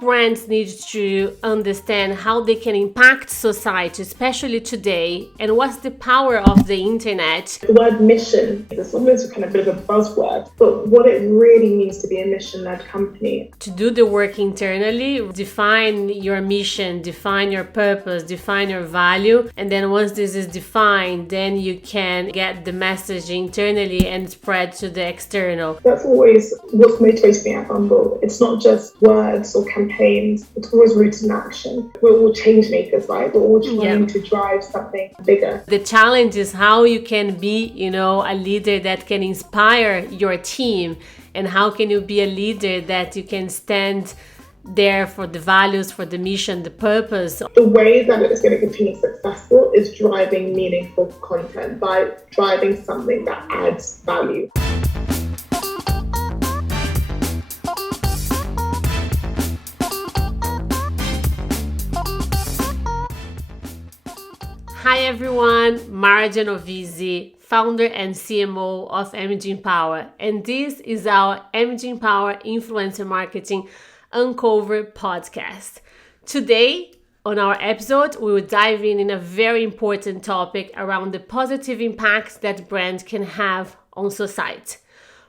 Brands need to understand how they can impact society, especially today, and what's the power of the internet. The word mission is almost kind of a bit of a buzzword, but what it really means to be a mission-led company. To do the work internally, define your mission, define your purpose, define your value, and then once this is defined, then you can get the message internally and spread to the external. That's always what's motivated me at Bumble. It's not just words or campaigns, it's always rooted in action. We're all change makers, right? We're all trying to drive something bigger. The challenge is how you can be, a leader that can inspire your team, and how can you be a leader that you can stand there for the values, for the mission, the purpose. The way that it's going to continue successful is driving meaningful content, by driving something that adds value. Hi everyone, Maira Genovese, founder and CMO of MG Empower, and this is our MG Empower Influencer Marketing Uncover podcast. Today, on our episode, we will dive in a very important topic around the positive impacts that brands can have on society.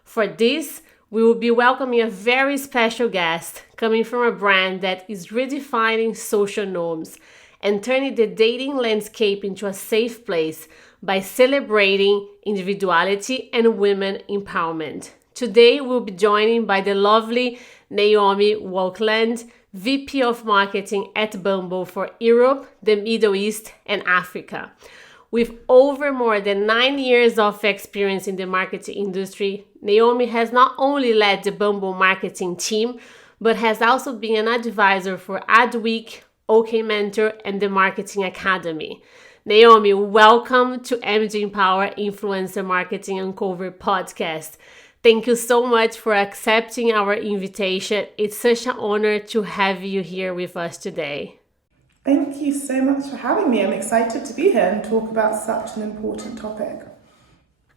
For this, we will be welcoming a very special guest coming from a brand that is redefining social norms and turning the dating landscape into a safe place by celebrating individuality and women empowerment. Today, we'll be joined by the lovely Naomi Walkland, VP of Marketing at Bumble for Europe, the Middle East, and Africa. With over more than 9 years of experience in the marketing industry, Naomi has not only led the Bumble marketing team, but has also been an advisor for Adweek, OK Mentor, and the Marketing Academy. Naomi, welcome to MG Empower Influencer Marketing Uncover podcast. Thank you so much for accepting our invitation. It's such an honor to have you here with us today. Thank you so much for having me. I'm excited to be here and talk about such an important topic.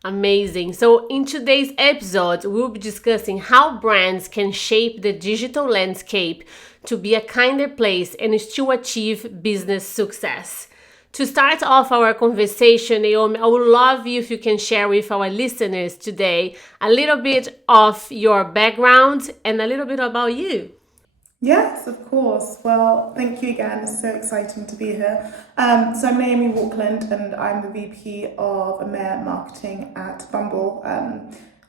Amazing. So in today's episode, we'll be discussing how brands can shape the digital landscape to be a kinder place and to achieve business success. To start off our conversation, Naomi, I would love you if you can share with our listeners today a little bit of your background and a little bit about you. Yes, of course. Well, thank you again. It's so exciting to be here. So I'm Naomi Walkland and I'm the VP of EMEA Marketing at Bumble.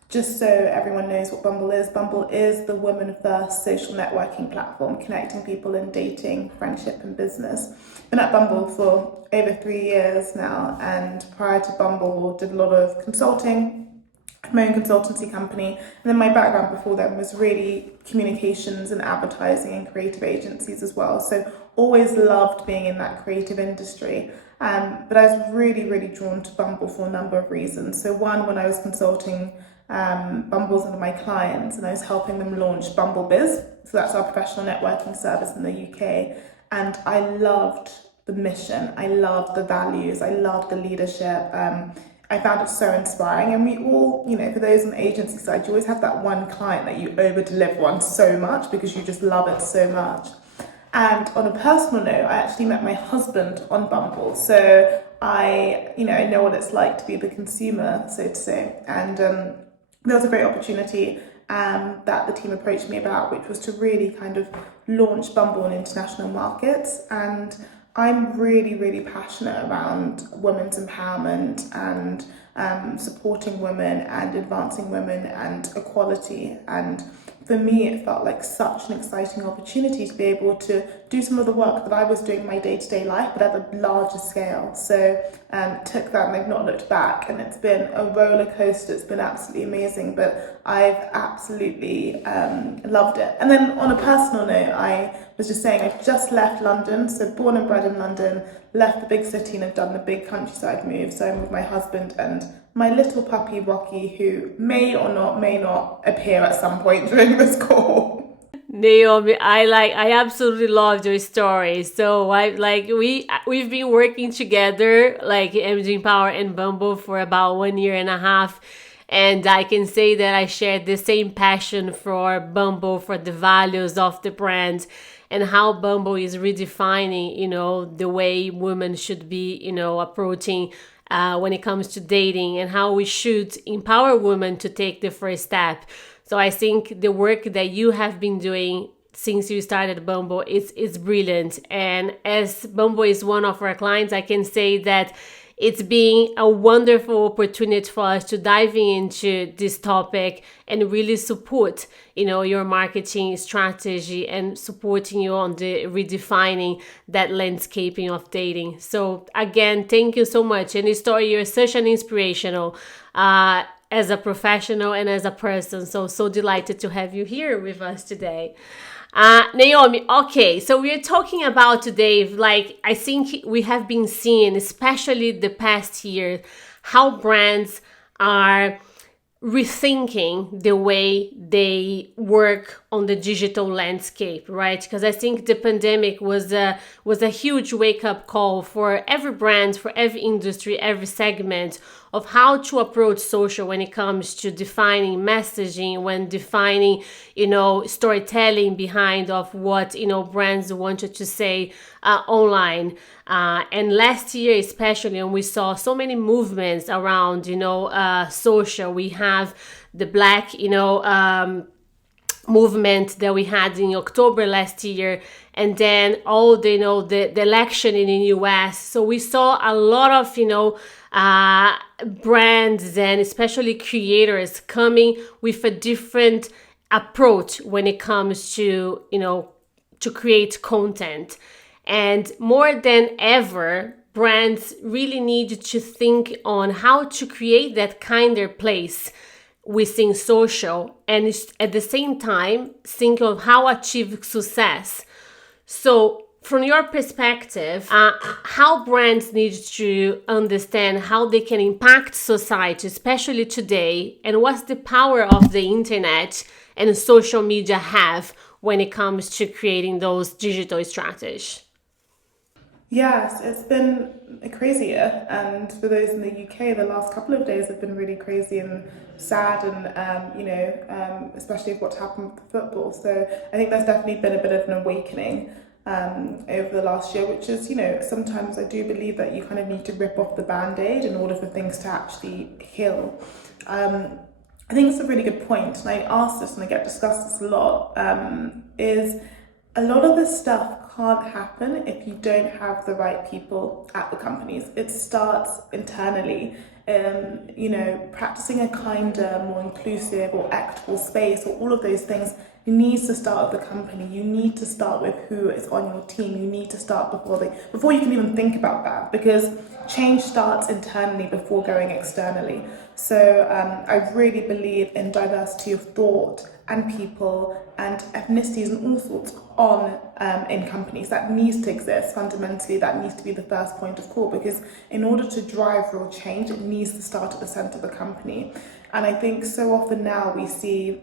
Just so everyone knows what Bumble is the women-first social networking platform connecting people in dating, friendship and business. Been at Bumble for over 3 years now, and prior to Bumble did a lot of consulting, my own consultancy company, and then my background before then was really communications and advertising and creative agencies as well. So always loved being in that creative industry. But I was really, really drawn to Bumble for a number of reasons. So one, when I was consulting, Bumble was one of my clients and I was helping them launch Bumble Biz. So that's our professional networking service in the UK. And I loved the mission. I loved the values. I loved the leadership. I found it so inspiring, and we all, for those on the agency side, you always have that one client that you over-deliver on so much because you just love it so much. And on a personal note, I actually met my husband on Bumble, so I know what it's like to be the consumer, so to say. And there was a great opportunity that the team approached me about, which was to really kind of launch Bumble in international markets. And I'm really, really passionate around women's empowerment and supporting women and advancing women and equality. And for me, it felt like such an exciting opportunity to be able to do some of the work that I was doing in my day-to-day life, but at a larger scale. So took that and I've not looked back, and it's been a roller coaster. It's been absolutely amazing, but I've absolutely loved it. And then on a personal note, I was just saying, I've just left London, so born and bred in London, left the big city and have done the big countryside move. So I'm with my husband and my little puppy Rocky, who may not appear at some point during this call. Naomi, I absolutely loved your story. So we've been working together, like MG Empower and Bumble, for about 1.5 years. And I can say that I share the same passion for Bumble, for the values of the brand. and how Bumble is redefining, the way women should be, approaching when it comes to dating, and how we should empower women to take the first step. So I think the work that you have been doing since you started Bumble is brilliant. And as Bumble is one of our clients, I can say that it's been a wonderful opportunity for us to dive into this topic and really support, your marketing strategy and supporting you on the redefining that landscaping of dating. So again, thank you so much. And Story, you're such an inspirational as a professional and as a person. So delighted to have you here with us today. Naomi, okay, so we're talking about today, like, I think we have been seeing, especially the past year, how brands are rethinking the way they work on the digital landscape, right? Because I think the pandemic was a huge wake-up call for every brand, for every industry, every segment, of how to approach social when it comes to defining messaging, when defining, storytelling behind of what, brands wanted to say online. And last year, especially, and we saw so many movements around, social. We have the Black, movement that we had in October last year, and then all the election in the US. So we saw a lot of brands and especially creators coming with a different approach when it comes to to create content. And more than ever, brands really need to think on how to create that kinder place within social, and at the same time think of how achieve success. So from your perspective, how brands need to understand how they can impact society, especially today, and what's the power of the internet and social media have when it comes to creating those digital strategies? Yes, it's been a crazy year, and for those in the UK, the last couple of days have been really crazy and sad, and especially with what's happened with football. So I think there's definitely been a bit of an awakening over the last year, which is, sometimes I do believe that you kind of need to rip off the band-aid in order for things to actually heal. I think it's a really good point, and I ask this and I get discussed this a lot, is a lot of this stuff can't happen if you don't have the right people at the companies. It starts internally. Practicing a kinder, more inclusive or equitable space, or all of those things, it needs to start with the company. You need to start with who is on your team. You need to start before you can even think about that, because change starts internally before going externally. So I really believe in diversity of thought and people and ethnicities and all sorts in companies. That needs to exist fundamentally. That needs to be the first point of call, because in order to drive real change, it needs to start at the center of the company. And I think so often now we see,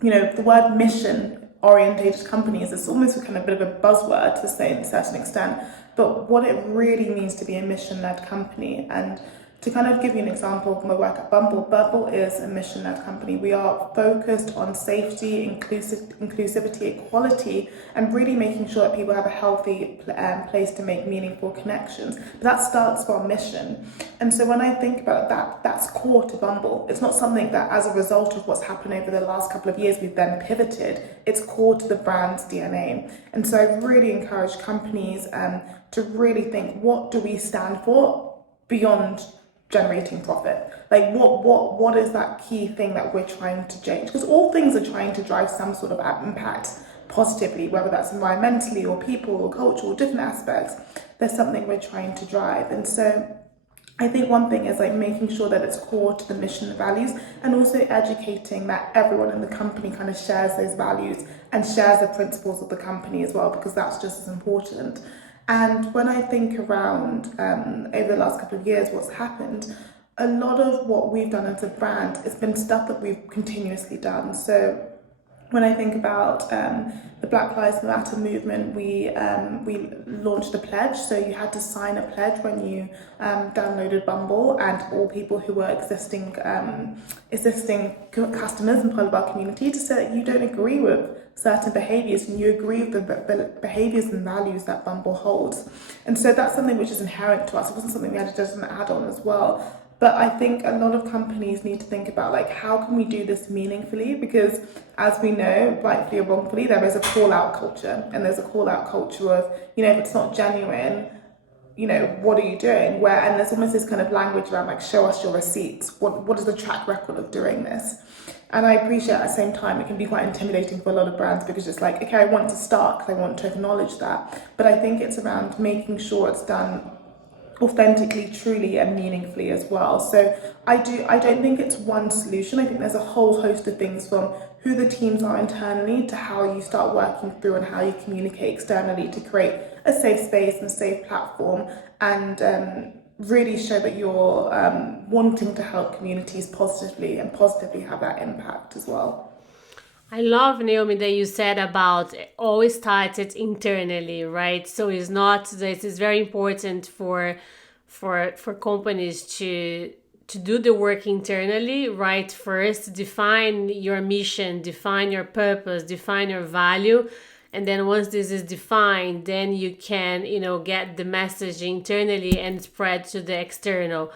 the word mission orientated companies is almost a kind of bit of a buzzword to say, to a certain extent, but what it really means to be a mission-led company. And to kind of give you an example of my work at Bumble, Bumble is a mission-led company. We are focused on safety, inclusivity, equality, and really making sure that people have a healthy place to make meaningful connections. But that starts from our mission. And so when I think about that, that's core to Bumble. It's not something that, as a result of what's happened over the last couple of years, we've then pivoted. It's core to the brand's DNA. And so I really encourage companies to really think, what do we stand for beyond generating profit? Like what is that key thing that we're trying to change? Because all things are trying to drive some sort of impact positively, whether that's environmentally or people or culture or different aspects. There's something we're trying to drive. And so I think one thing is like making sure that it's core to the mission and values, and also educating that everyone in the company kind of shares those values and shares the principles of the company as well, because that's just as important. And when I think around over the last couple of years, what's happened, a lot of what we've done as a brand has been stuff that we've continuously done. So when I think about the Black Lives Matter movement, we launched a pledge. So you had to sign a pledge when you downloaded Bumble, and all people who were existing customers and part of our community, to say that you don't agree with certain behaviors and you agree with the behaviors and values that Bumble holds. And so that's something which is inherent to us. It wasn't something we had to just add on as well. But I think a lot of companies need to think about like, how can we do this meaningfully? Because as we know, rightfully or wrongfully, there is a call out culture, and there's a call out culture of, you know, if it's not genuine, you know, what are you doing? And there's almost this kind of language around like, show us your receipts. What is the track record of doing this? And I appreciate at the same time, it can be quite intimidating for a lot of brands because it's like, okay, I want to start because I want to acknowledge that. But I think it's around making sure it's done authentically, truly, and meaningfully as well. So I don't think it's one solution. I think there's a whole host of things, from who the teams are internally to how you start working through and how you communicate externally to create a safe space and a safe platform, and really show that you're wanting to help communities positively and positively have that impact as well. I love, Naomi, that you said about always started internally, right? So it's not, this is very important for companies to do the work internally, right? First, define your mission, define your purpose, define your value. And then once this is defined, then you can, you know, get the message internally and spread to the external.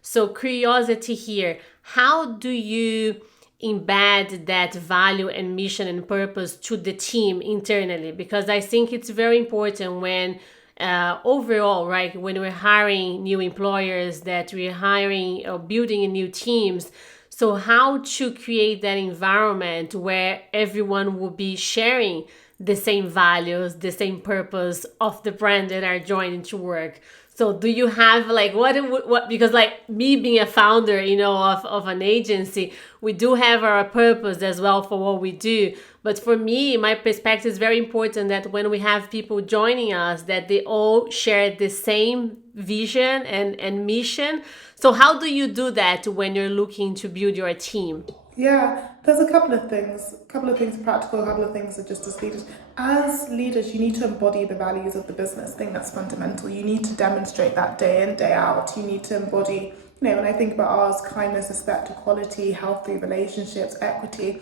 So curiosity here, how do you embed that value and mission and purpose to the team internally? Because I think it's very important when overall, right, when we're hiring new employers, that we're hiring or building new teams. So how to create that environment where everyone will be sharing the same values, the same purpose of the brand that are joining to work. So do you have like what because like me being a founder, you know, of an agency, we do have our purpose as well for what we do. But for me, my perspective is very important that when we have people joining us, that they all share the same vision and mission. So how do you do that when you're looking to build your team? Yeah, there's a couple of things practical, a couple of things are just as leaders. As leaders, you need to embody the values of the business. I think that's fundamental. You need to demonstrate that day in, day out. You need to embody, you know, when I think about ours, kindness, respect, equality, healthy relationships, equity,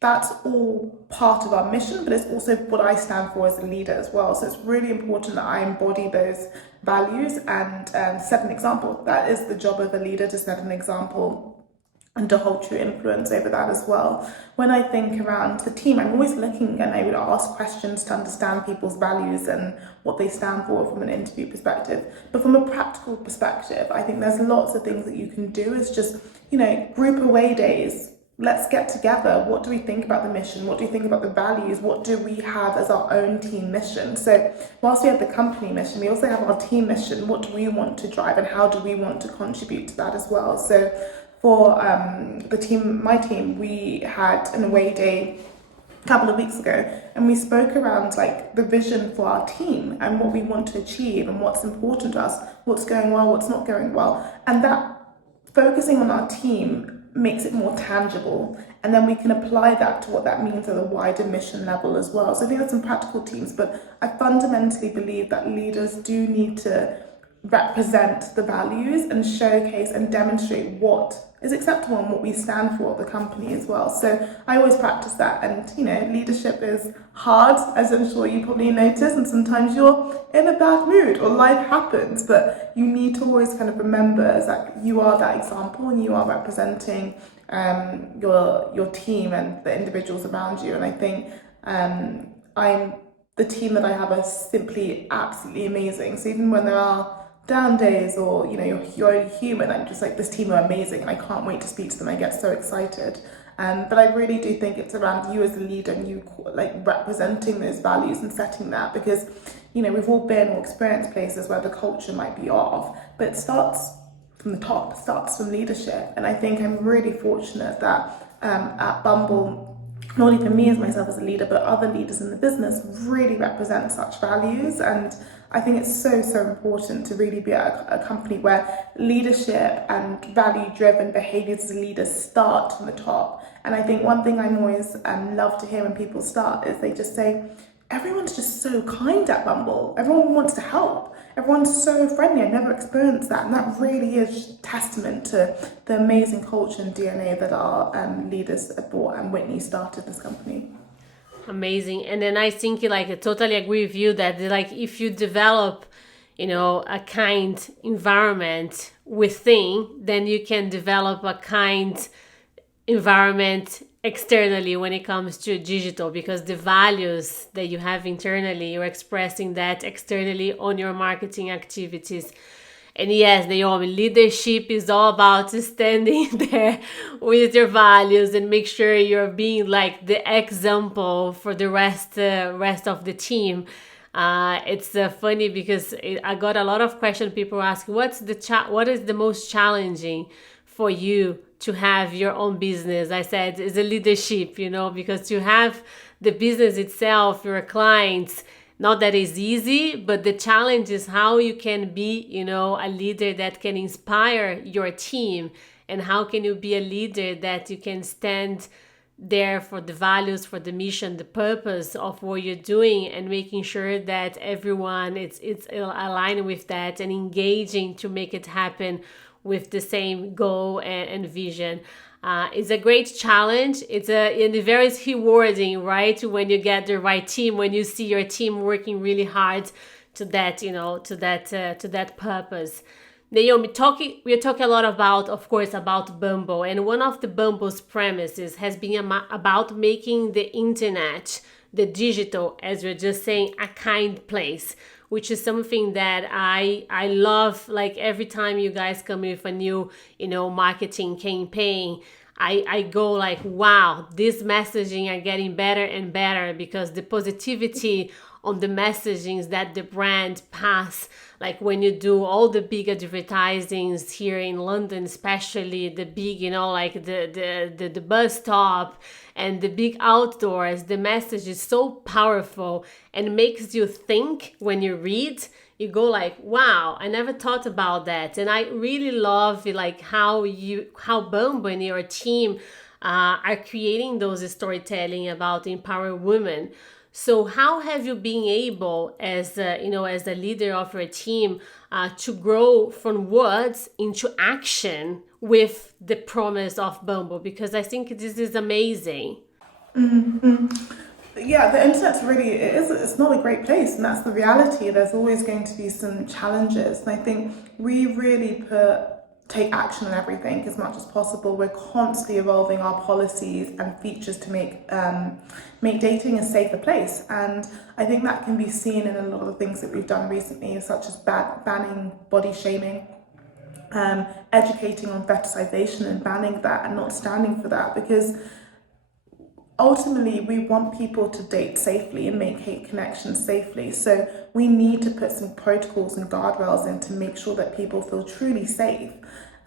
that's all part of our mission, but it's also what I stand for as a leader as well. So it's really important that I embody those values and set an example. That is the job of a leader, to set an example and to hold true influence over that as well. When I think around the team, I'm always looking and I would ask questions to understand people's values and what they stand for from an interview perspective. But from a practical perspective, I think there's lots of things that you can do. It's just, you know, group away days. Let's get together. What do we think about the mission? What do you think about the values? What do we have as our own team mission? So whilst we have the company mission, we also have our team mission. What do we want to drive and how do we want to contribute to that as well? So for my team, we had an away day a couple of weeks ago, and we spoke around like the vision for our team and what we want to achieve and what's important to us, what's going well, what's not going well, and that focusing on our team makes it more tangible, and then we can apply that to what that means at a wider mission level as well. So I think there's some practical teams, but I fundamentally believe that leaders do need to represent the values and showcase and demonstrate what is acceptable and what we stand for at the company as well. So I always practice that, and you know, leadership is hard, as I'm sure you probably notice, and sometimes you're in a bad mood or life happens, but you need to always kind of remember that you are that example and you are representing your team and the individuals around you. And I think the team that I have are simply absolutely amazing. So even when there are down days or, you know, you're only human, I'm just like, this team are amazing and I can't wait to speak to them. I get so excited. But I really do think it's around you as a leader and you like representing those values and setting that, because, you know, we've all been or experienced places where the culture might be off, but it starts from the top, it starts from leadership. And I think I'm really fortunate that at Bumble, not only for me as myself as a leader, but other leaders in the business really represent such values. And I think it's so important to really be at a company where leadership and value-driven behaviours as leaders start from the top. And I think one thing I'm always love to hear when people start is they just say, everyone's just so kind at Bumble. Everyone wants to help. Everyone's so friendly. I've never experienced that. And that really is testament to the amazing culture and DNA that our leaders have brought, and Whitney started this company. Amazing. And then I think like I totally agree with you that like if you develop, a kind environment within, then you can develop a kind environment externally when it comes to digital, because the values that you have internally, you're expressing that externally on your marketing activities. And yes, Naomi, leadership is all about standing there with your values and make sure you're being like the example for the rest of the team. It's funny because I got a lot of questions. People ask, what is the most challenging for you to have your own business? I said, it's a leadership, because to have the business itself, your clients, not that it's easy, but the challenge is how you can be, a leader that can inspire your team, and how can you be a leader that you can stand there for the values, for the mission, the purpose of what you're doing, and making sure that everyone it's aligned with that and engaging to make it happen with the same goal and vision. It's a great challenge. It's very rewarding, right? When you get the right team, when you see your team working really hard to that, to that purpose. Naomi, we're talking a lot about, of course, about Bumble, and one of the Bumble's premises has been about making the internet, the digital, as we're just saying, a kind place, which is something that I love. Like every time you guys come with a new, marketing campaign, I go like, wow, these messaging are getting better and better, because the positivity on the messagings that the brand pass, like when you do all the big advertisings here in London, especially the big, like the bus stop and the big outdoors, the message is so powerful and makes you think. When you read, you go like, wow, I never thought about that. And I really love like how Bumble and your team are creating those storytelling about empower women. So how have you been able, as a leader of your team, to grow from words into action with the promise of Bumble? Because I think this is amazing. Mm-hmm. Yeah, the internet's it's not a great place, and that's the reality. There's always going to be some challenges, and I think we really take action on everything as much as possible. We're constantly evolving our policies and features to make dating a safer place, and I think that can be seen in a lot of the things that we've done recently, such as banning body shaming, educating on fetishization and banning that and not standing for that, because ultimately we want people to date safely and make hate connections safely. So we need to put some protocols and guardrails in to make sure that people feel truly safe.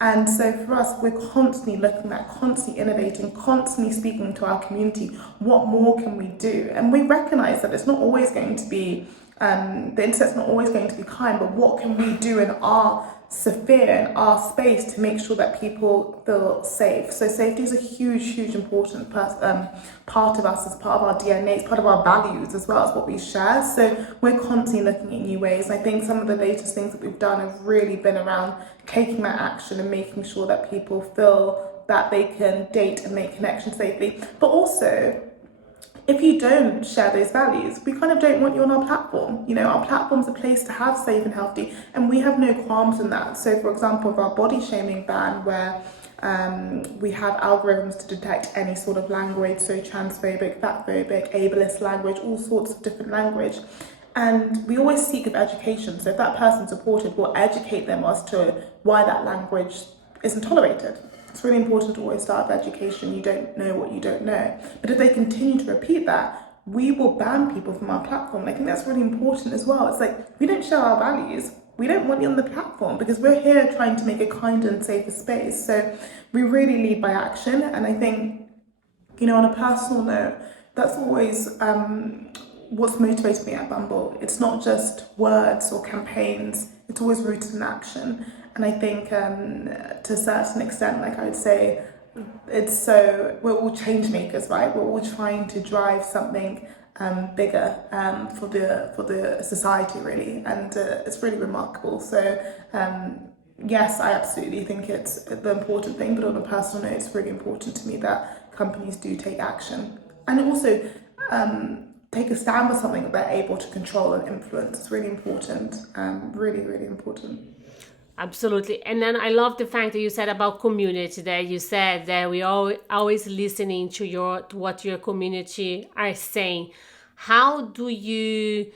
And so for us, we're constantly looking at, constantly innovating, constantly speaking to our community. What more can we do? And we recognize that it's not always going to be, the internet's not always going to be kind, but what can we do in our sphere, in our space, to make sure that people feel safe? So safety is a huge important part of us, as part of our DNA, it's part of our values as well as what we share. So we're constantly looking at new ways. I think some of the latest things that we've done have really been around taking that action and making sure that people feel that they can date and make connections safely. But also, if you don't share those values, we kind of don't want you on our platform. Our platform's a place to have safe and healthy, and we have no qualms in that. So, for example, with our body shaming ban, where we have algorithms to detect any sort of language, so transphobic, fatphobic, ableist language, all sorts of different language. And we always seek of education. So if that person's supported, we'll educate them as to why that language isn't tolerated. It's really important to always start with education. You don't know what you don't know. But if they continue to repeat that, we will ban people from our platform. I think that's really important as well. It's like, we don't share our values, we don't want you on the platform, because we're here trying to make a kinder and safer space. So we really lead by action. And I think, on a personal note, that's always what's motivated me at Bumble. It's not just words or campaigns, it's always rooted in action. And I think to a certain extent, like I would say, we're all change makers, right? We're all trying to drive something bigger for the society, really, and it's really remarkable. So yes, I absolutely think it's the important thing, but on a personal note, it's really important to me that companies do take action. And also, take a stand for something that they're able to control and influence. It's really important, really, really important. Absolutely. And then I love the fact that you said about community, that you said that we always listening to what your community are saying. How do you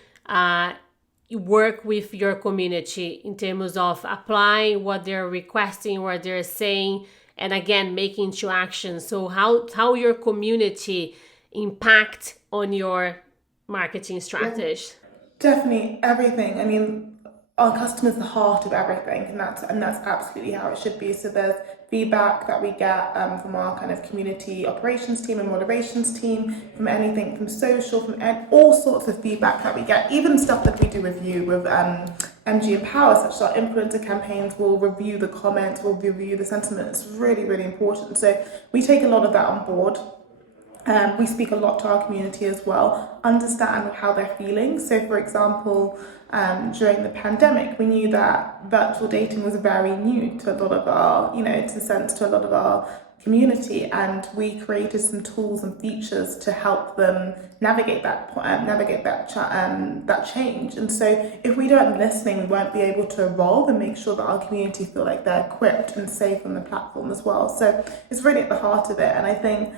work with your community in terms of applying what they're requesting, what they're saying, and again, making into action? So how your community impact on your marketing strategy? Definitely everything. I mean, our customer's the heart of everything, and that's absolutely how it should be. So there's feedback that we get from our kind of community operations team and moderations team, from anything from social, from all sorts of feedback that we get, even stuff that we do review with MG Empower, such as our influencer campaigns. We'll review the comments, we'll review the sentiment. It's really, really important. So we take a lot of that on board. We speak a lot to our community as well, understand how they're feeling. So, for example, during the pandemic, we knew that virtual dating was very new to a lot of our, to a lot of our community, and we created some tools and features to help them navigate that change. And so, if we don't listening, we won't be able to evolve and make sure that our community feel like they're equipped and safe on the platform as well. So, it's really at the heart of it, and I think.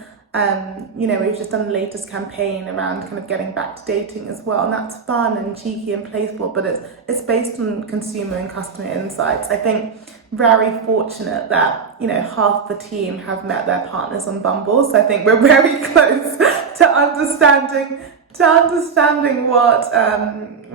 We've just done the latest campaign around kind of getting back to dating as well, and that's fun and cheeky and playful, but it's based on consumer and customer insights. I think very fortunate that half the team have met their partners on Bumble, so I think we're very close to understanding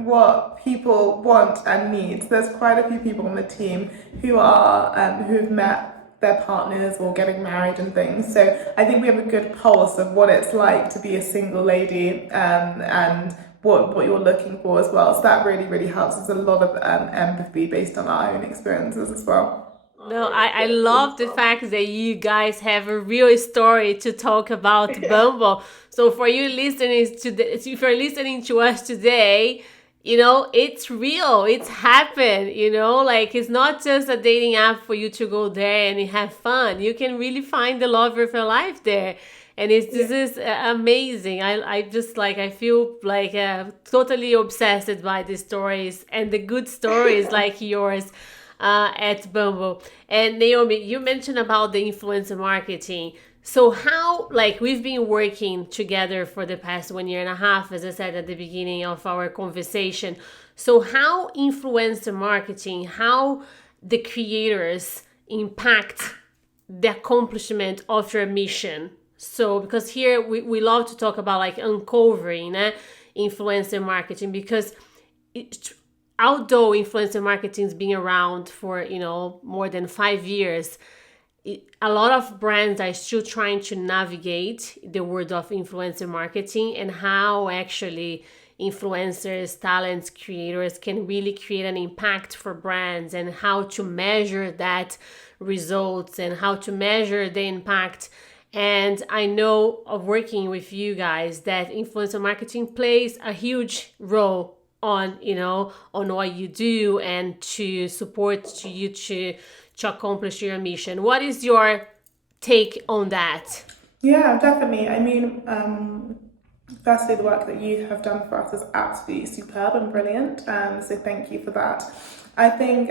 what people want and need. There's quite a few people on the team who've met their partners or getting married and things. So I think we have a good pulse of what it's like to be a single lady and what you're looking for as well. So that really, really helps. There's a lot of empathy based on our own experiences as well. No, I love the fact that you guys have a real story to talk about Bumble. So for you listening if you're listening to us today, it's real. It's happened, like it's not just a dating app for you to go there and have fun. You can really find the love of your life there. And this is amazing. I feel like totally obsessed by the stories and the good stories like yours at Bumble. And Naomi, you mentioned about the influencer marketing. So how, we've been working together for the past 1.5 years, as I said at the beginning of our conversation. So how influencer marketing, how the creators impact the accomplishment of your mission? So because here we love to talk about uncovering influencer marketing, because although influencer marketing has been around for, more than 5 years, a lot of brands are still trying to navigate the world of influencer marketing and how actually influencers, talents, creators can really create an impact for brands, and how to measure that results and how to measure the impact. And I know of working with you guys that influencer marketing plays a huge role on what you do and to support you to accomplish your mission. What is your take on that? Yeah, definitely. I mean, firstly, the work that you have done for us is absolutely superb and brilliant. So thank you for that. I think,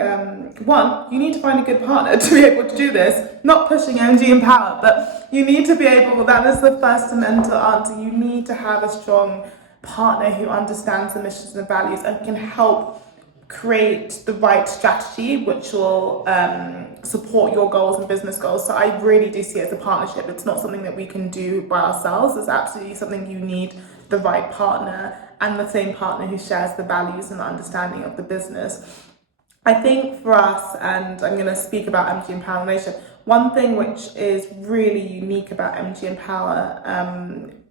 one, you need to find a good partner to be able to do this. Not pushing MG Empower, but you need to be able, that is the fundamental answer. You need to have a strong partner who understands the missions and the values and can help create the right strategy which will support your goals and business goals. So I really do see it as a partnership. It's not something that we can do by ourselves. It's absolutely something you need the right partner, and the same partner who shares the values and the understanding of the business. I think for us, and I'm going to speak about MG Empower Nation, one thing which is really unique about MG Empower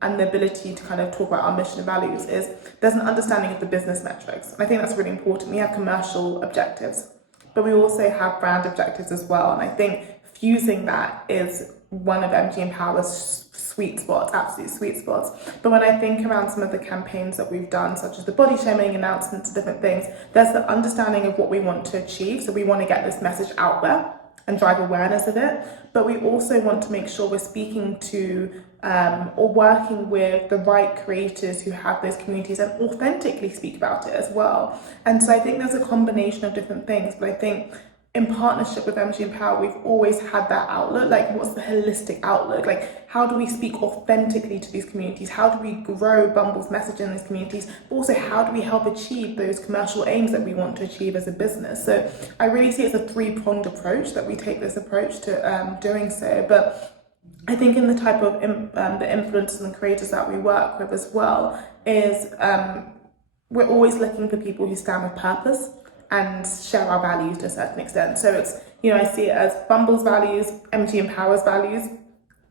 and the ability to kind of talk about our mission and values is there's an understanding of the business metrics. And I think that's really important. We have commercial objectives, but we also have brand objectives as well. And I think fusing that is one of MG Empower's sweet spots, absolute sweet spots. But when I think around some of the campaigns that we've done, such as the body shaming announcements, different things, there's the understanding of what we want to achieve. So we want to get this message out there and drive awareness of it. But we also want to make sure we're speaking to or working with the right creators who have those communities and authentically speak about it as well. And so I think there's a combination of different things, but I think in partnership with MG Empower, we've always had that outlook. Like, what's the holistic outlook? Like, how do we speak authentically to these communities? How do we grow Bumble's message in these communities? But also, how do we help achieve those commercial aims that we want to achieve as a business? So I really see it's a three-pronged approach that we take this approach to doing so. But I think in the type of the influencers and creators that we work with as well is we're always looking for people who stand with purpose and share our values to a certain extent. So it's, I see it as Bumble's values, MG Empower's values,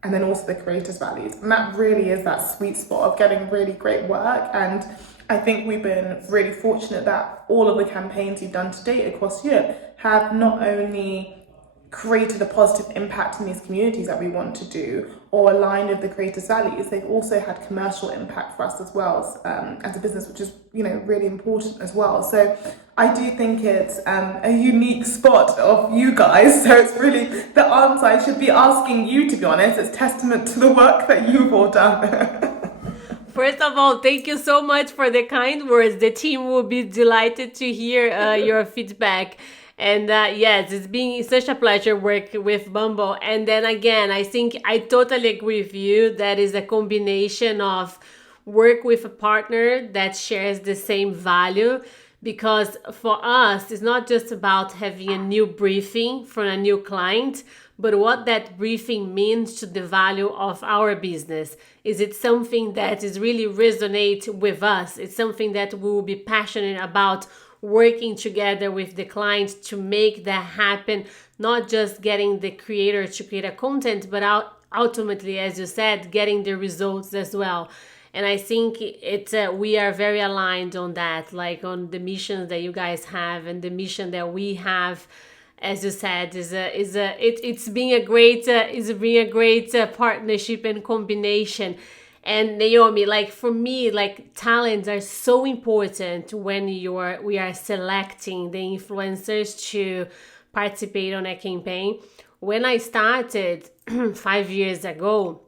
and then also the creators' values. And that really is that sweet spot of getting really great work. And I think we've been really fortunate that all of the campaigns we've done to date across Europe have not only created a positive impact in these communities that we want to do or aligned with the creators' values, they've also had commercial impact for us as well as a business, which is really important as well. So I do think it's a unique spot of you guys. So it's really the answer I should be asking you, to be honest. It's testament to the work that you've all done. First of all, thank you so much for the kind words. The team will be delighted to hear your feedback. And yes, it's been such a pleasure working with Bumble. And then again, I think I totally agree with you. That is a combination of work with a partner that shares the same value. Because for us, it's not just about having a new briefing from a new client, but what that briefing means to the value of our business. Is it something that is really resonate with us? It's something that we will be passionate about working together with the client to make that happen, not just getting the creator to create a content, but ultimately, as you said, getting the results as well. And I think we are very aligned on that, like on the missions that you guys have and the mission that we have. As you said, it's being a great partnership and combination. And Naomi, like for me, like talents are so important when we are selecting the influencers to participate on a campaign. When I started 5 years ago,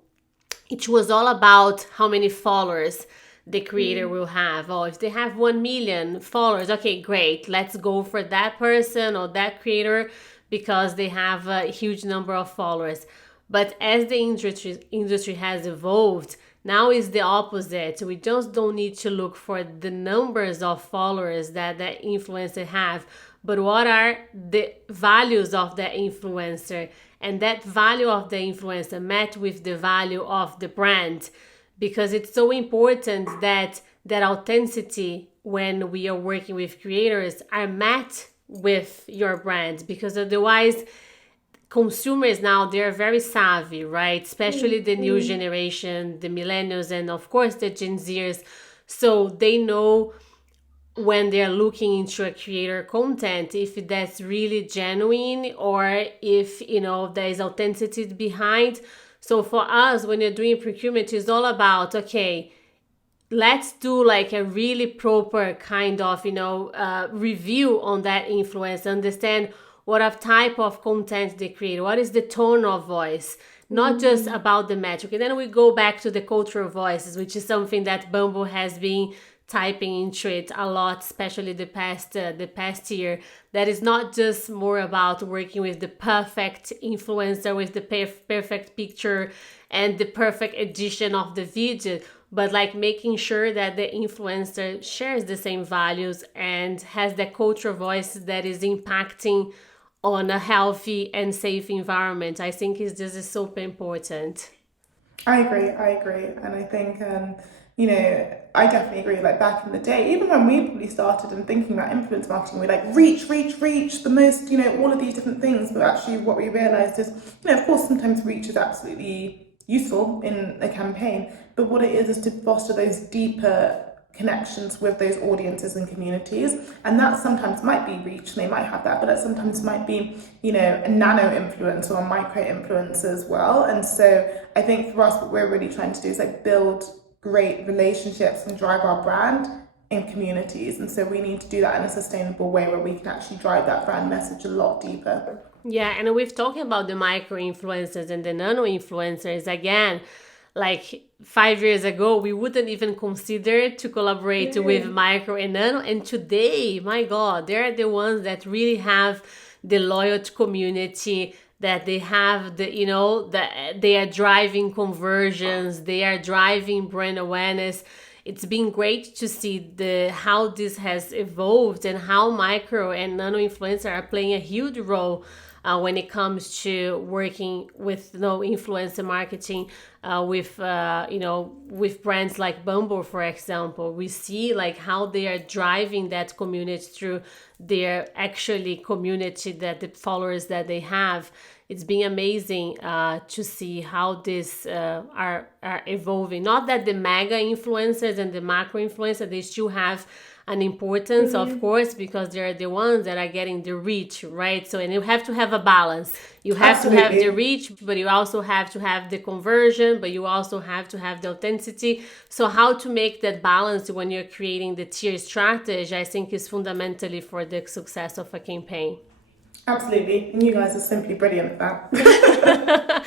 it was all about how many followers the creator will have. Oh, if they have 1 million followers, okay, great. Let's go for that person or that creator because they have a huge number of followers. But as the industry has evolved, now is the opposite. We just don't need to look for the numbers of followers that the influencer have, but what are the values of the influencer, and that value of the influencer met with the value of the brand, because it's so important that authenticity when we are working with creators are met with your brand, because otherwise consumers now, they're very savvy, right? Especially the new generation, the millennials, and of course the Gen Zers. So they know when they're looking into a creator content, if that's really genuine or if, there is authenticity behind. So for us, when you're doing procurement, it's all about, okay, let's do like a really proper kind of, review on that influencer, understand what type of content they create, what is the tone of voice, not just about the metric. And then we go back to the cultural voices, which is something that Bumble has been typing into it a lot, especially the past year. That is not just more about working with the perfect influencer with the perfect picture and the perfect edition of the video, but like making sure that the influencer shares the same values and has the cultural voice that is impacting on a healthy and safe environment. I think this is super important. I agree. And I think, I definitely agree. Like back in the day, even when we probably started and thinking about influence marketing, we're like, reach, the most, all of these different things. But actually what we realized is, of course, sometimes reach is absolutely useful in a campaign, but what it is to foster those deeper connections with those audiences and communities. And that sometimes might be reach, and they might have that, but that sometimes might be, a nano influence or a micro influence as well. And so I think for us, what we're really trying to do is like build great relationships and drive our brand in communities. And so we need to do that in a sustainable way where we can actually drive that brand message a lot deeper. Yeah, and we've talked about the micro influencers and the nano influencers again. like 5 years ago, we wouldn't even consider to collaborate with micro and nano. And today, my God, they're the ones that really have the loyalty community, that they have that they are driving conversions, they are driving brand awareness. It's been great to see how this has evolved and how micro and nano influencers are playing a huge role when it comes to working with influencer marketing with brands like Bumble, for example. We see like how they are driving that community through their actually community, that the followers that they have. It's been amazing to see how this are evolving. Not that the mega influencers and the macro influencers, they still have an importance, of course, because they're the ones that are getting the reach, right? So, and you have to have a balance. You have to have the reach, but you also have to have the conversion, but you also have to have the authenticity. So how to make that balance when you're creating the tier strategy, I think, is fundamentally for the success of a campaign. Absolutely. And you guys are simply brilliant at that.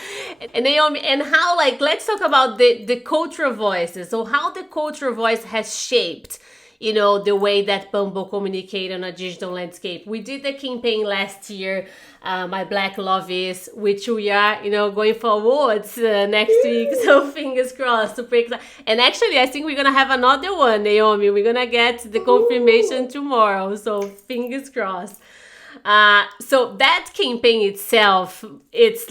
And Naomi, and how, let's talk about the cultural voices. So how the cultural voice has shaped the way that Bumble communicate on a digital landscape. We did the campaign last year, My Black Love Is, which we are, going for awards next week. So fingers crossed. Super excited. And actually, I think we're going to have another one, Naomi. We're going to get the confirmation tomorrow. So fingers crossed. So that campaign itself, it's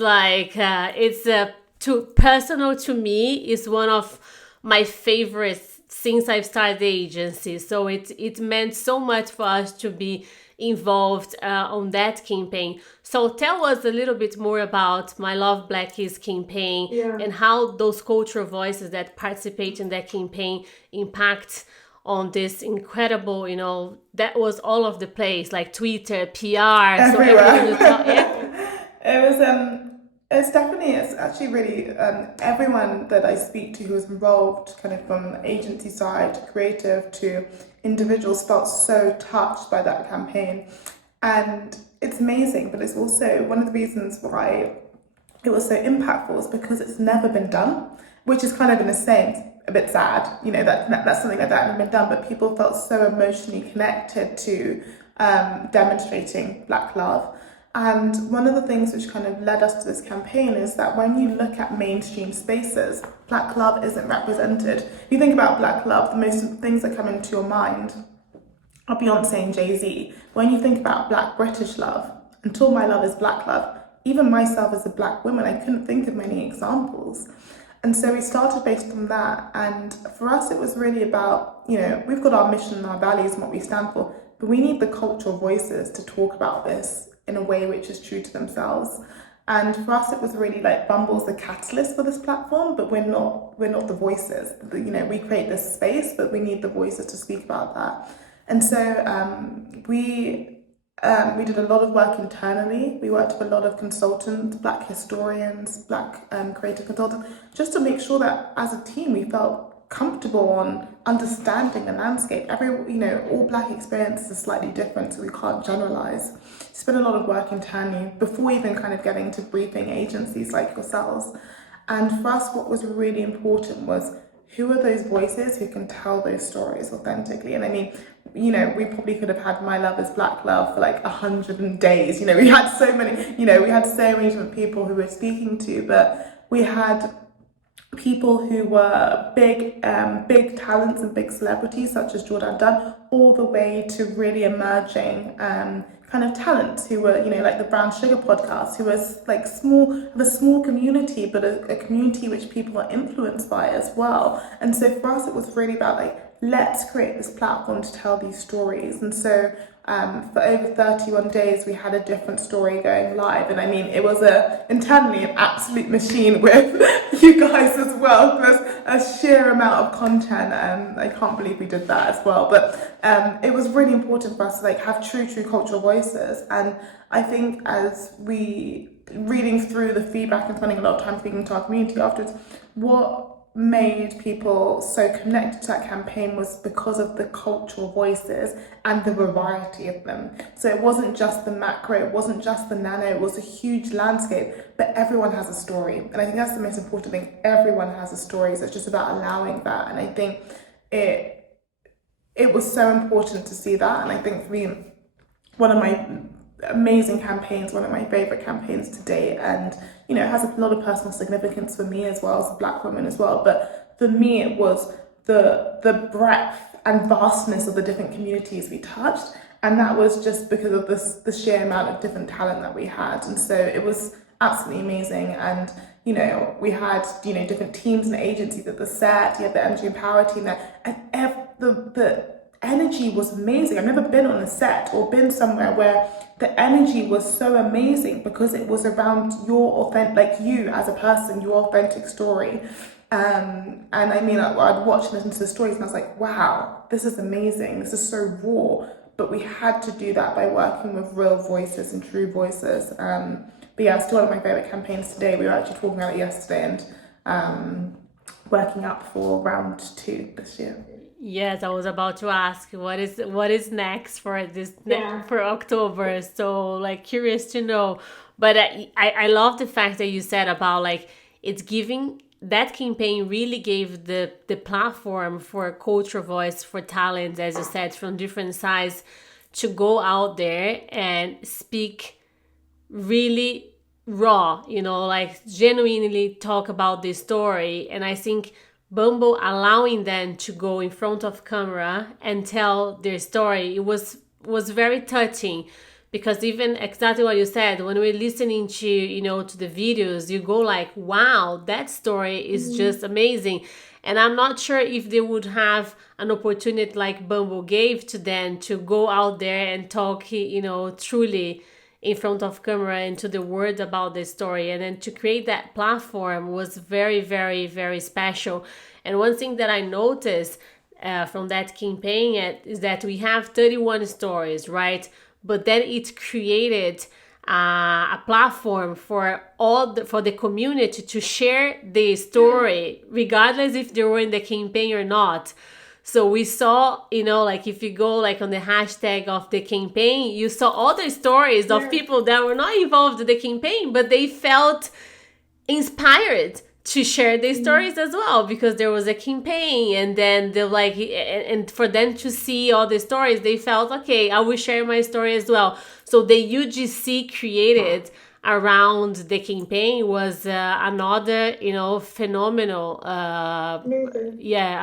too personal to me. It's one of my favorites since I've started the agency. So it meant so much for us to be involved on that campaign. So tell us a little bit more about My Love Black Is campaign and how those cultural voices that participate in that campaign impact on this incredible, that was all of the place, like Twitter, PR. Everywhere. So It's actually really, everyone that I speak to who was involved, kind of from agency side to creative to individuals, felt so touched by that campaign. And it's amazing, but it's also one of the reasons why it was so impactful is because it's never been done, which is kind of in a sense a bit sad, that's something like that hasn't been done, but people felt so emotionally connected to demonstrating Black love. And one of the things which kind of led us to this campaign is that when you look at mainstream spaces, Black love isn't represented. If you think about Black love, the most things that come into your mind are Beyonce and Jay-Z. When you think about Black British love, until My Love Is Black love, even myself as a Black woman, I couldn't think of many examples. And so we started based on that. And for us, it was really about, we've got our mission and our values and what we stand for, but we need the cultural voices to talk about this in a way which is true to themselves. And for us, it was really like Bumble's the catalyst for this platform, but we're not the voices. We create this space, but we need the voices to speak about that. And so we did a lot of work internally. We worked with a lot of consultants, Black historians, Black creative consultants, just to make sure that as a team we felt comfortable on understanding the landscape. All Black experiences are slightly different, so we can't generalize. Spent a lot of work internally before even kind of getting to briefing agencies like yourselves. And for us, what was really important was, who are those voices who can tell those stories authentically? And I mean, we probably could have had My Love Is Black Love for like 100 days. We had so many different people who we were speaking to, but we had people who were big talents and big celebrities such as Jordan Dunn, all the way to really emerging kind of talents who were, like the Brown Sugar podcast, who was like a small community, but a community which people are influenced by as well. And so for us, it was really about let's create this platform to tell these stories. And so for over 31 days, we had a different story going live. And I mean, it was internally an absolute machine with you guys as well. There's a sheer amount of content, and I can't believe we did that as well. But it was really important for us to have true cultural voices. And I think as we reading through the feedback and spending a lot of time speaking to our community afterwards, what made people so connected to that campaign was because of the cultural voices and the variety of them. So it wasn't just the macro, it wasn't just the nano, it was a huge landscape, but everyone has a story. And I think that's the most important thing. Everyone has a story, so it's just about allowing that. And I think it was so important to see that. And I think for me, one of my amazing campaigns, one of my favorite campaigns to date, and it has a lot of personal significance for me as well as a Black woman as well. But for me, it was the breadth and vastness of the different communities we touched, and that was just because of the sheer amount of different talent that we had. And so it was absolutely amazing. And we had different teams and agencies at the set. You had the MG Empower team there, and the energy was amazing. I've never been on a set or been somewhere where the energy was so amazing because it was around your authentic, like you as a person, your authentic story. And I mean, I'd watch and listen to the stories and I was like, wow, this is amazing. This is so raw. But we had to do that by working with real voices and true voices. But yeah, it's still one of my favorite campaigns today. We were actually talking about it yesterday and working up for round 2 this year. Yes, I was about to ask what is next for for October. So like curious to know. But I love the fact that you said about like it's giving that campaign really gave the platform for cultural voice for talents, as you said, from different sides to go out there and speak really raw, like genuinely talk about the story. And I think Bumble allowing them to go in front of camera and tell their story, it was very touching, because even exactly what you said, when we're listening to to the videos, you go like, wow, that story is just amazing. And I'm not sure if they would have an opportunity like Bumble gave to them to go out there and talk truly in front of camera and to the world about the story. And then to create that platform was very, very, very special. And one thing that I noticed from that campaign is that we have 31 stories, right? But then it created a platform for for the community to share the story, regardless if they were in the campaign or not. So we saw, like if you go like on the hashtag of the campaign, you saw other stories of people that were not involved in the campaign, but they felt inspired to share their stories as well, because there was a campaign. And then they're like, and for them to see all the stories, they felt, okay, I will share my story as well. So the UGC created around the campaign was another, phenomenal,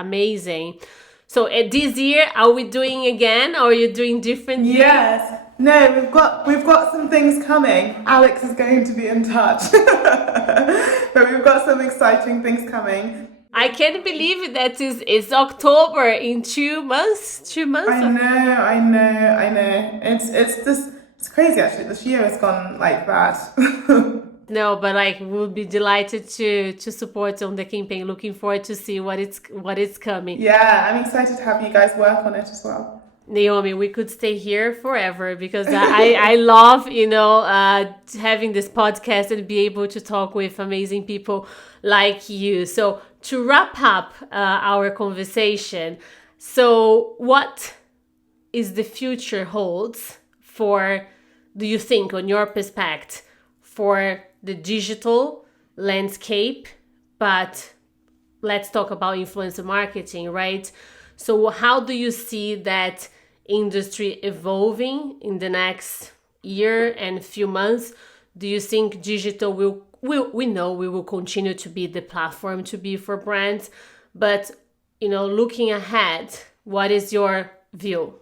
amazing. So this year, are we doing again, or are you doing different? Yes. No, we've got some things coming. Alex is going to be in touch. But we've got some exciting things coming. I can't believe that it's October in 2 months. 2 months. I know. It's crazy actually. This year has gone like that. No, but like we'll be delighted to support on the campaign. Looking forward to see what is coming. Yeah, I'm excited to have you guys work on it as well. Naomi, we could stay here forever, because I love, having this podcast and be able to talk with amazing people like you. So to wrap up our conversation, so what is the future holds do you think, on your perspective, for the digital landscape? But let's talk about influencer marketing, right? So how do you see that industry evolving in the next year and few months? Do you think digital we know we will continue to be the platform to be for brands, but looking ahead, what is your view?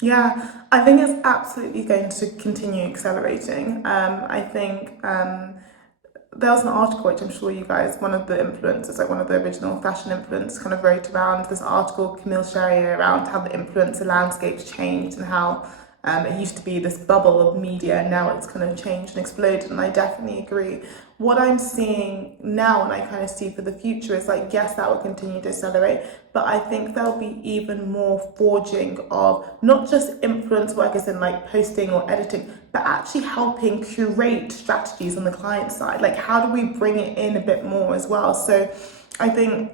Yeah, I think it's absolutely going to continue accelerating. I think there was an article which I'm sure you guys, one of the influencers, like one of the original fashion influencers, kind of wrote around this article, Camille Charrier, around how the influencer landscape's changed and how it used to be this bubble of media, and now it's kind of changed and exploded. And I definitely agree. What I'm seeing now, and I kind of see for the future, is like, yes, that will continue to accelerate, but I think there'll be even more forging of not just influence workers in like posting or editing, but actually helping curate strategies on the client side. Like, how do we bring it in a bit more as well? So I think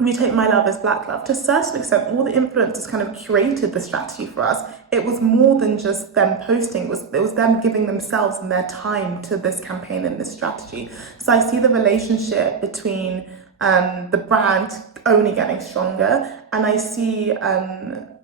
if you take My Love is Black Love, to a certain extent, all the influencers kind of curated the strategy for us. It was more than just them posting, it was them giving themselves and their time to this campaign and this strategy. So I see the relationship between the brand only getting stronger, and I see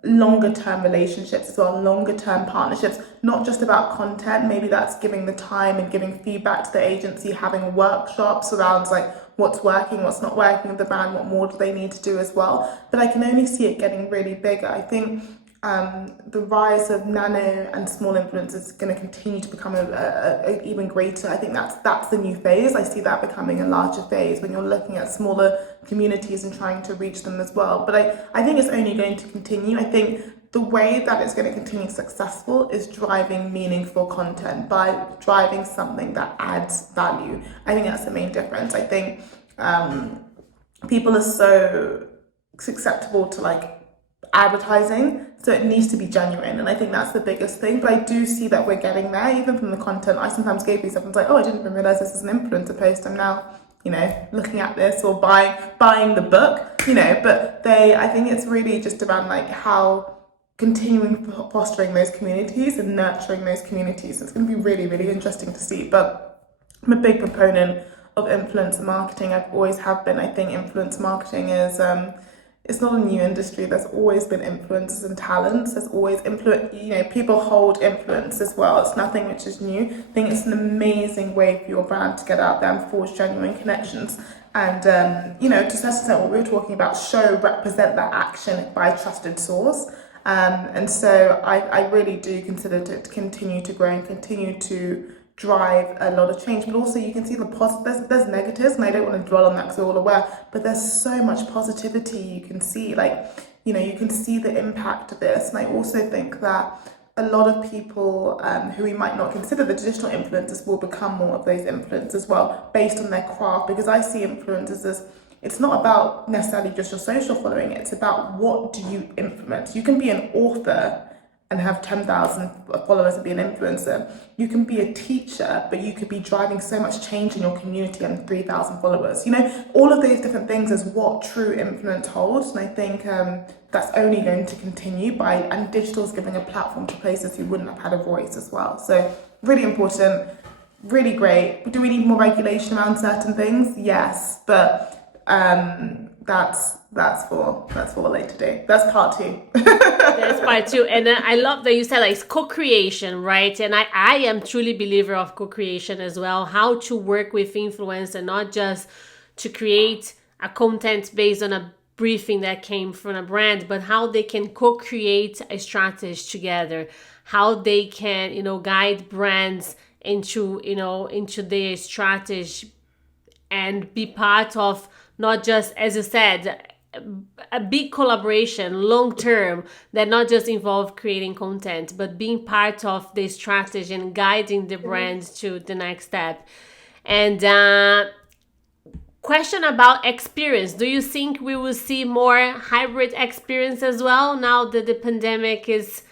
longer term relationships as well, longer term partnerships, not just about content. Maybe that's giving the time and giving feedback to the agency, having workshops around like what's working, what's not working with the brand, what more do they need to do as well. But I can only see it getting really bigger. I think the rise of nano and small influencers is going to continue to become a even greater. I think that's the new phase. I see that becoming a larger phase when you're looking at smaller communities and trying to reach them as well. But I think it's only going to continue. I think the way that it's going to continue successful is driving meaningful content, by driving something that adds value. I think that's the main difference. I think people are so susceptible to like advertising, so it needs to be genuine, and I think that's the biggest thing. But I do see that we're getting there, even from the content. I sometimes gave these up and was like, oh, I didn't even realize this is an influencer post. I'm now, looking at this or buying the book, but I think it's really just around like how continuing fostering those communities and nurturing those communities. It's going to be really, really interesting to see. But I'm a big proponent of influencer marketing. I've always have been. I think influencer marketing is it's not a new industry. There's always been influencers and talents. There's always people hold influence as well. It's nothing which is new. I think it's an amazing way for your brand to get out there and forge genuine connections. And, to certain what we were talking about, represent that action by a trusted source. And so I really do consider it to continue to grow and continue to drive a lot of change. But also you can see the positive, there's negatives, and I don't want to dwell on that because we're all aware, but there's so much positivity you can see. You can see the impact of this. And I also think that a lot of people who we might not consider the traditional influencers will become more of those influencers as well, based on their craft, because I see influencers as, it's not about necessarily just your social following, it's about what do you implement. You can be an author and have 10,000 followers and be an influencer. You can be a teacher, but you could be driving so much change in your community and 3,000 followers. All of those different things is what true influence holds. And I think that's only going to continue and digital is giving a platform to places who wouldn't have had a voice as well. So really important, really great. Do we need more regulation around certain things? Yes, but that's for a later day. That's part 2. That's part 2. And I love that you said it's co-creation, right? And I am truly believer of co-creation as well. How to work with influence and not just to create a content based on a briefing that came from a brand, but how they can co-create a strategy together, how they can, guide brands into their strategy and be part of not just, as you said, a big collaboration long term that not just involve creating content, but being part of the strategy and guiding the brand to the next step. And question about experience. Do you think we will see more hybrid experience as well now that the pandemic is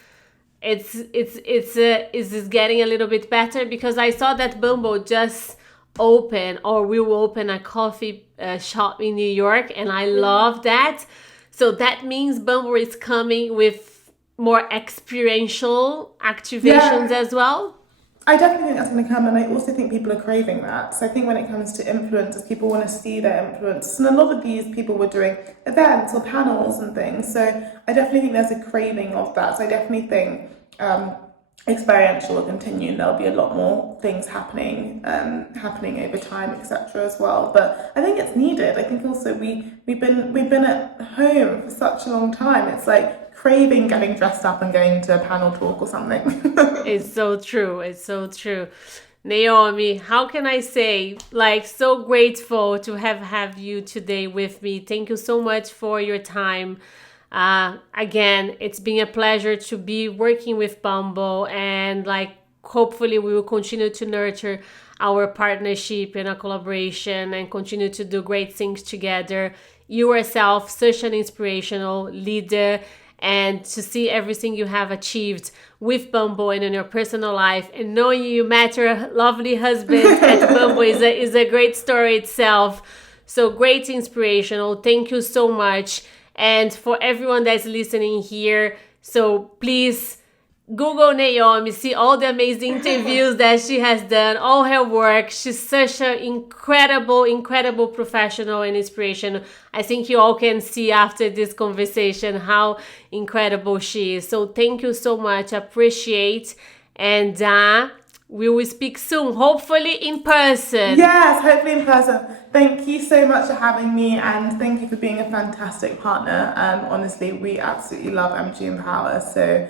getting a little bit better? Because I saw that Bumble just open or we will open a coffee shop in New York, and I love that. So that means Bumble is coming with more experiential activations as well. I definitely think that's going to come, and I also think people are craving that. So I think when it comes to influencers, people want to see their influence, and a lot of these people were doing events or panels and things. So I definitely think there's a craving of that. So I definitely think experiential will continue, and there'll be a lot more things happening over time, etc. as well. But I think it's needed. I think also we've been at home for such a long time. It's like craving getting dressed up and going to a panel talk or something. It's so true. Naomi, how can I say, so grateful to have you today with me. Thank you so much for your time. Again, it's been a pleasure to be working with Bumble, and hopefully we will continue to nurture our partnership and our collaboration and continue to do great things together. You yourself, such an inspirational leader, and to see everything you have achieved with Bumble and in your personal life, and knowing you met your lovely husband at Bumble is a great story itself. So great, inspirational. Thank you so much. And for everyone that's listening here, so please Google Naomi, see all the amazing interviews that she has done, all her work. She's such an incredible professional and inspiration. I think you all can see after this conversation how incredible she is. So thank you so much. Appreciate. And we will speak soon, hopefully in person. Yes, hopefully in person. Thank you so much for having me, and thank you for being a fantastic partner. Honestly, we absolutely love MG Empower. So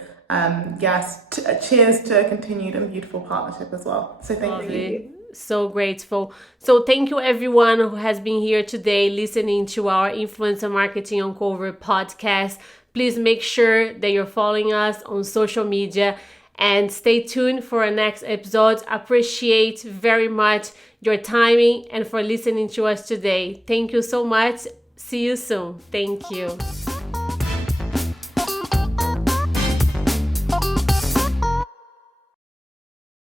yes, cheers to a continued and beautiful partnership as well. So thank you. So grateful. So thank you everyone who has been here today listening to our Influencer Marketing Uncover podcast. Please make sure that you're following us on social media and stay tuned for our next episode. Appreciate very much your timing and for listening to us today. Thank you so much. See you soon. Thank you.